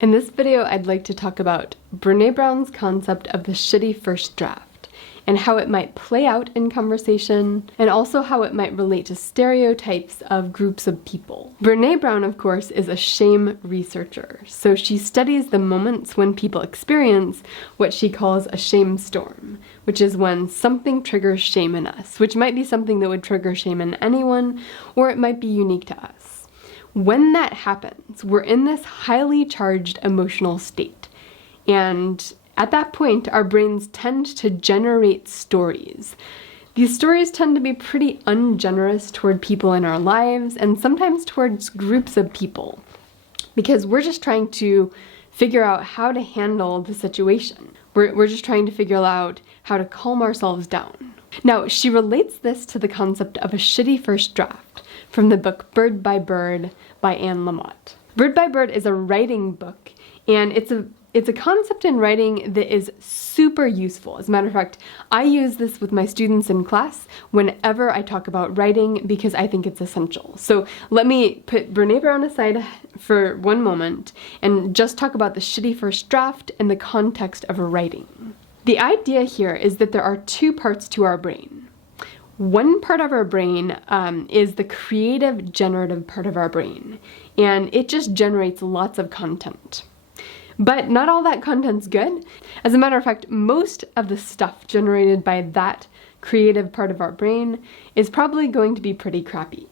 In this video, I'd like to talk about Brene Brown's concept of the shitty first draft and how it might play out in conversation, and also how it might relate to stereotypes of groups of people. Brene Brown, of course, is a shame researcher, so she studies the moments when people experience what she calls a shame storm, which is when something triggers shame in us, which might be something that would trigger shame in anyone, or it might be unique to us. When that happens, we're in this highly charged emotional state, and at that point, our brains tend to generate stories. These stories tend to be pretty ungenerous toward people in our lives, and sometimes towards groups of people, because we're just trying to figure out how to handle the situation. We're just trying to figure out how to calm ourselves down. Now, she relates this to the concept of a shitty first draft from the book Bird by Bird by Anne Lamott. Bird by Bird is a writing book, and it's a concept in writing that is super useful. As a matter of fact, I use this with my students in class whenever I talk about writing because I think it's essential. So let me put Brene Brown aside for one moment and just talk about the shitty first draft in the context of writing. The idea here is that there are two parts to our brain. One part of our brain is the creative, generative part of our brain, and it just generates lots of content. But not all that content's good. As a matter of fact, most of the stuff generated by that creative part of our brain is probably going to be pretty crappy.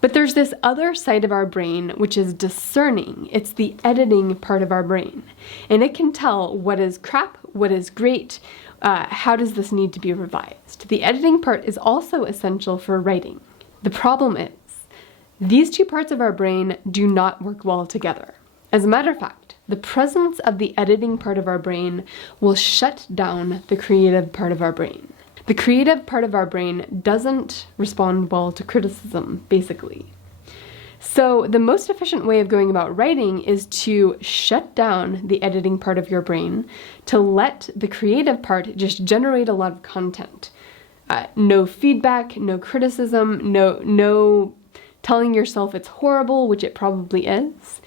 But there's this other side of our brain which is discerning. It's the editing part of our brain, and it can tell what is crap, what is great, how does this need to be revised. The editing part is also essential for writing. The problem is, these two parts of our brain do not work well together. As a matter of fact, the presence of the editing part of our brain will shut down the creative part of our brain. The creative part of our brain doesn't respond well to criticism, basically. So the most efficient way of going about writing is to shut down the editing part of your brain, to let the creative part just generate a lot of content. No feedback, no criticism, no telling yourself it's horrible, which it probably is.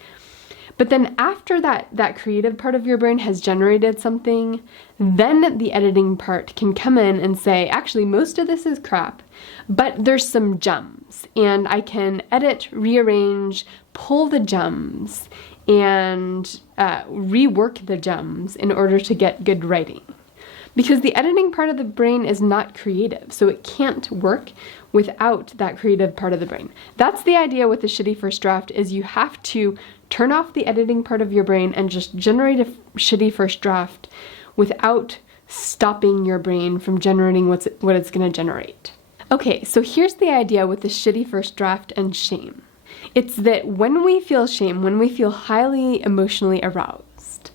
But then after that creative part of your brain has generated something, then the editing part can come in and say, actually, most of this is crap, but there's some gems, and I can edit, rearrange, pull the gems, and rework the gems in order to get good writing. Because the editing part of the brain is not creative, so it can't work without that creative part of the brain. That's the idea with the shitty first draft, is you have to turn off the editing part of your brain and just generate a shitty first draft without stopping your brain from generating what it's going to generate. Okay, so here's the idea with the shitty first draft and shame. It's that when we feel shame, when we feel highly emotionally aroused,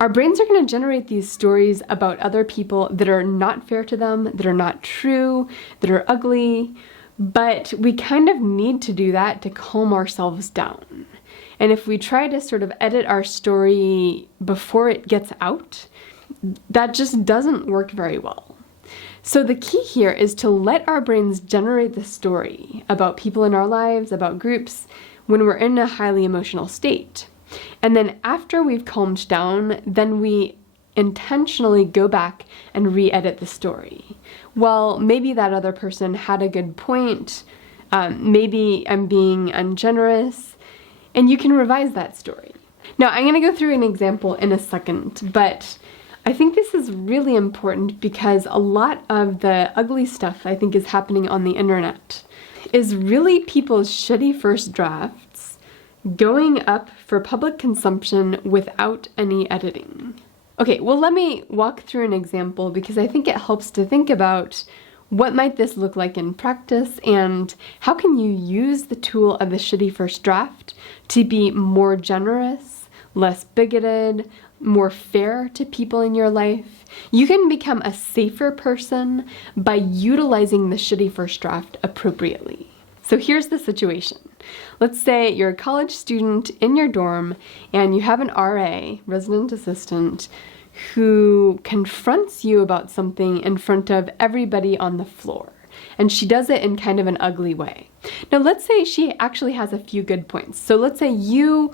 our brains are going to generate these stories about other people that are not fair to them, that are not true, that are ugly, but we kind of need to do that to calm ourselves down. And if we try to sort of edit our story before it gets out, that just doesn't work very well. So the key here is to let our brains generate the story about people in our lives, about groups, when we're in a highly emotional state. And then after we've calmed down, then we intentionally go back and re-edit the story. Well, maybe that other person had a good point, maybe I'm being ungenerous, and you can revise that story. Now, I'm going to go through an example in a second, but I think this is really important because a lot of the ugly stuff I think is happening on the internet is really people's shitty first drafts going up for public consumption without any editing. Okay, well, let me walk through an example because I think it helps to think about what might this look like in practice, and how can you use the tool of the shitty first draft to be more generous, less bigoted, more fair to people in your life. You can become a safer person by utilizing the shitty first draft appropriately. So here's the situation. Let's say you're a college student in your dorm and you have an RA, resident assistant, who confronts you about something in front of everybody on the floor. And she does it in kind of an ugly way. Now let's say she actually has a few good points. So let's say you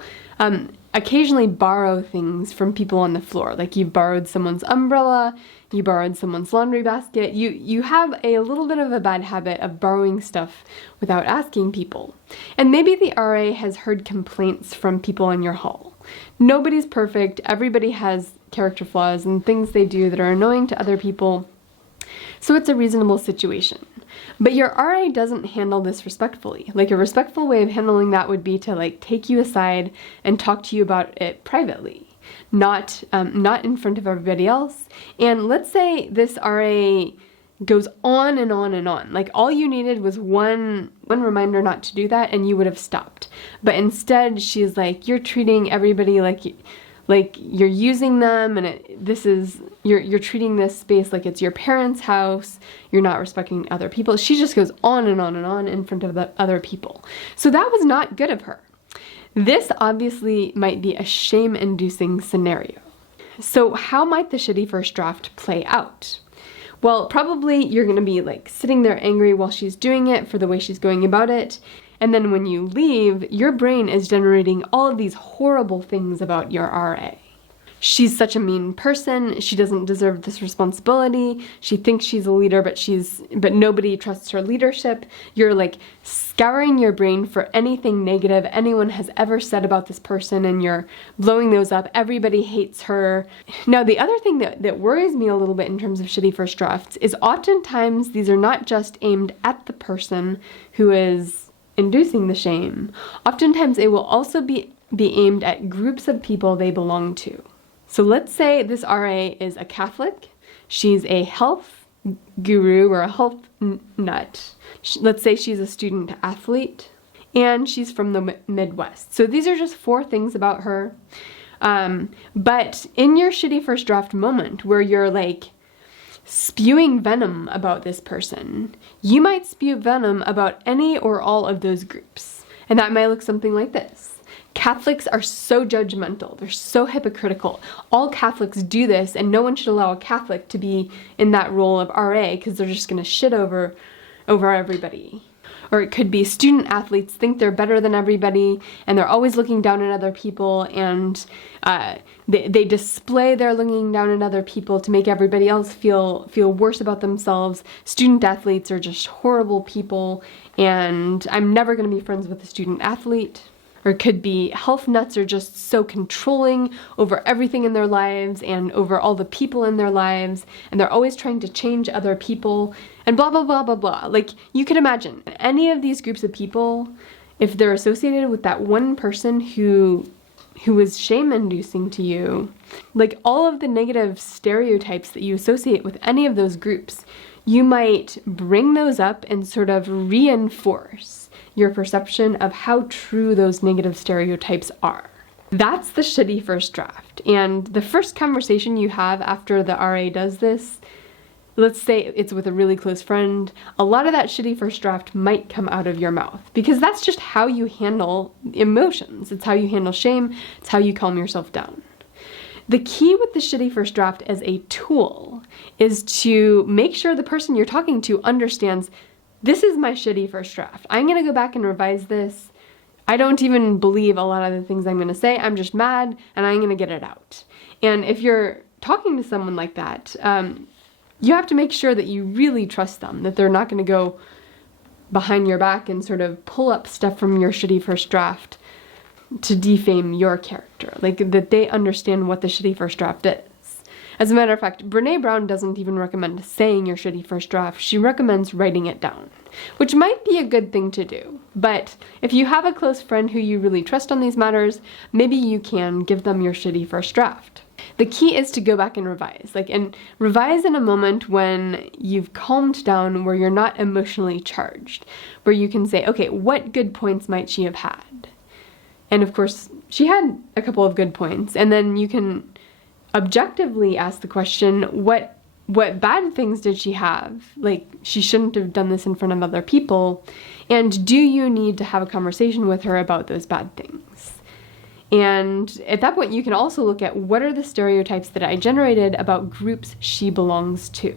occasionally borrow things from people on the floor. Like you borrowed someone's umbrella, you borrowed someone's laundry basket. You have a little bit of a bad habit of borrowing stuff without asking people. And maybe the RA has heard complaints from people in your hall. Nobody's perfect. Everybody has character flaws and things they do that are annoying to other people. So it's a reasonable situation. But your RA doesn't handle this respectfully. Like a respectful way of handling that would be to like take you aside and talk to you about it privately, not in front of everybody else. And let's say this RA goes on and on and on. Like all you needed was one reminder not to do that and you would have stopped. But instead she's like, you're treating everybody like you're using them, and you're treating this space like it's your parents' house. You're not respecting other people. She just goes on and on and on in front of the other people. So that was not good of her. This obviously might be a shame-inducing scenario. So how might the shitty first draft play out? Well, probably you're going to be like sitting there angry while she's doing it for the way she's going about it. And then when you leave, your brain is generating all of these horrible things about your RA. She's such a mean person. She doesn't deserve this responsibility. She thinks she's a leader, but nobody trusts her leadership. You're like scouring your brain for anything negative anyone has ever said about this person, and you're blowing those up. Everybody hates her. Now, the other thing that worries me a little bit in terms of shitty first drafts is oftentimes these are not just aimed at the person who is inducing the shame. Oftentimes it will also be aimed at groups of people they belong to. So let's say this RA is a Catholic. She's a health guru or a health nut. Let's say she's a student athlete and she's from the Midwest. So these are just 4 things about her. But in your shitty first draft moment where you're like spewing venom about this person, you might spew venom about any or all of those groups. And that might look something like this. Catholics are so judgmental. They're so hypocritical. All Catholics do this, and no one should allow a Catholic to be in that role of RA because they're just going to shit over everybody. Or it could be student athletes think they're better than everybody, and they're always looking down at other people, and they display their looking down at other people to make everybody else feel worse about themselves. Student athletes are just horrible people, and I'm never going to be friends with a student athlete. Or it could be health nuts are just so controlling over everything in their lives and over all the people in their lives, and they're always trying to change other people, and blah, blah, blah, blah, blah. Like, you can imagine any of these groups of people, if they're associated with that one person who is shame-inducing to you, like all of the negative stereotypes that you associate with any of those groups, you might bring those up and sort of reinforce your perception of how true those negative stereotypes are. That's the shitty first draft. And the first conversation you have after the RA does this, let's say it's with a really close friend, a lot of that shitty first draft might come out of your mouth because that's just how you handle emotions. It's how you handle shame. It's how you calm yourself down. The key with the shitty first draft as a tool is to make sure the person you're talking to understands, this is my shitty first draft. I'm going to go back and revise this. I don't even believe a lot of the things I'm going to say. I'm just mad and I'm going to get it out. And if you're talking to someone like that, you have to make sure that you really trust them, that they're not going to go behind your back and sort of pull up stuff from your shitty first draft to defame your character. Like, that they understand what the shitty first draft is. As a matter of fact, Brene Brown doesn't even recommend saying your shitty first draft. She recommends writing it down, which might be a good thing to do. But if you have a close friend who you really trust on these matters, maybe you can give them your shitty first draft. The key is to go back and revise. And revise in a moment when you've calmed down, where you're not emotionally charged, where you can say, okay, what good points might she have had? And of course, she had a couple of good points, and then you can objectively ask the question, what bad things did she have? Like, she shouldn't have done this in front of other people. And do you need to have a conversation with her about those bad things? And at that point, you can also look at, what are the stereotypes that I generated about groups she belongs to?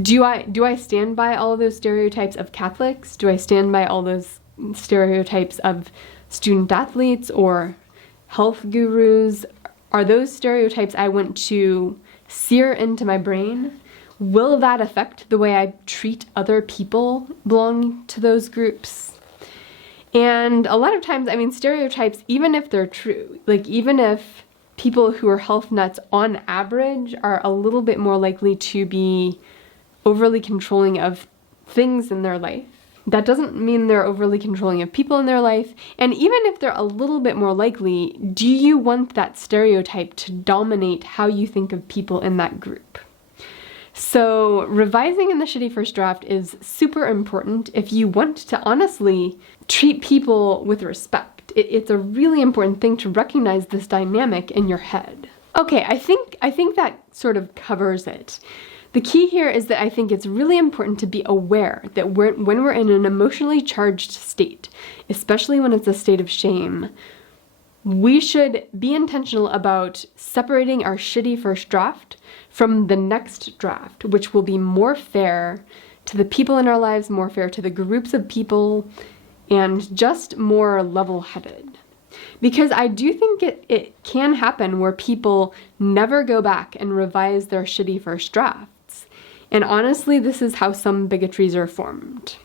Do I stand by all of those stereotypes of Catholics? Do I stand by all those stereotypes of student athletes or health gurus? Are those stereotypes I want to sear into my brain? Will that affect the way I treat other people belonging to those groups? And a lot of times, I mean, stereotypes, even if they're true, like even if people who are health nuts on average are a little bit more likely to be overly controlling of things in their life, that doesn't mean they're overly controlling of people in their life. And even if they're a little bit more likely, do you want that stereotype to dominate how you think of people in that group? So revising in the shitty first draft is super important if you want to honestly treat people with respect. It's a really important thing to recognize this dynamic in your head. Okay, I think that sort of covers it. The key here is that I think it's really important to be aware that when we're in an emotionally charged state, especially when it's a state of shame, we should be intentional about separating our shitty first draft from the next draft, which will be more fair to the people in our lives, more fair to the groups of people, and just more level-headed. Because I do think it can happen where people never go back and revise their shitty first drafts. And honestly, this is how some bigotries are formed.